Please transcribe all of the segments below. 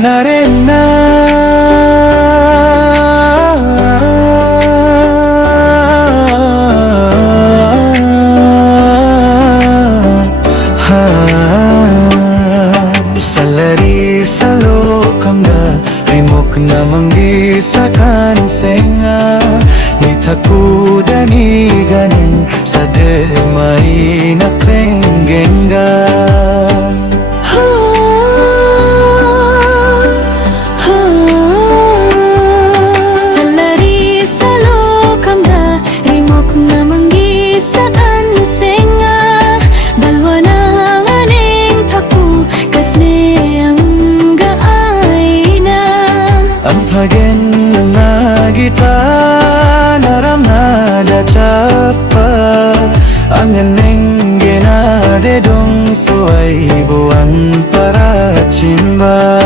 na rin na salari salo kangga rimok na manggisakan senga ni takudani ganing sa demay na krenggenga. Salari salo kangga rimok na manggisakan senga dalwa na nganing taku kasne ang gaay na Ang pagin na gita naram na dacapa ang aneng ginadedong suay buwan para chimba.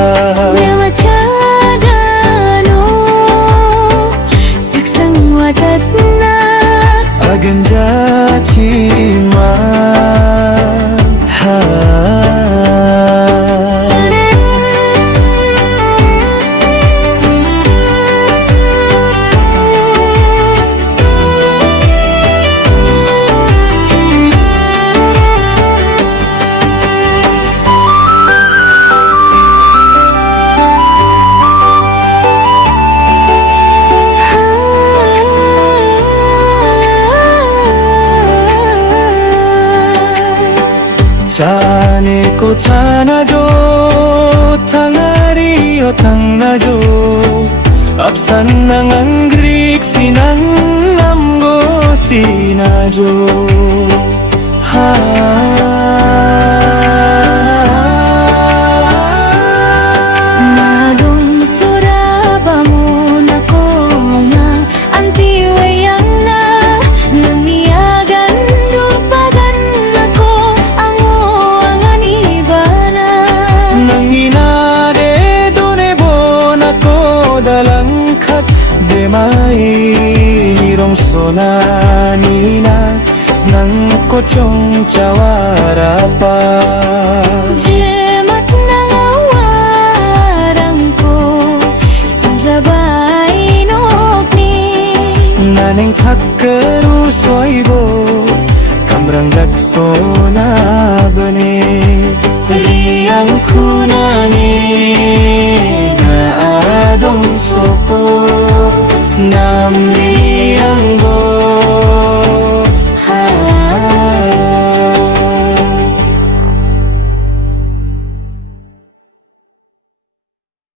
Mewachada no saksang wadat na Aganja chima ha 자네 꽃 하나줘 탕아리여 탕나줘 앞산 낭한 그릭 시난 남고 시나줘 Madong suraba mo na ko nga antiwayang na nangiyagan lupagan ako ang uangan ibana nang inade donebon ako dalangkat demay irong sonanina nang kochong chawara pa Jemat nang awarang ko sa labay nokni naning takkeru soibo kamrang lakso na bane Riyang kunani na adong sopo namli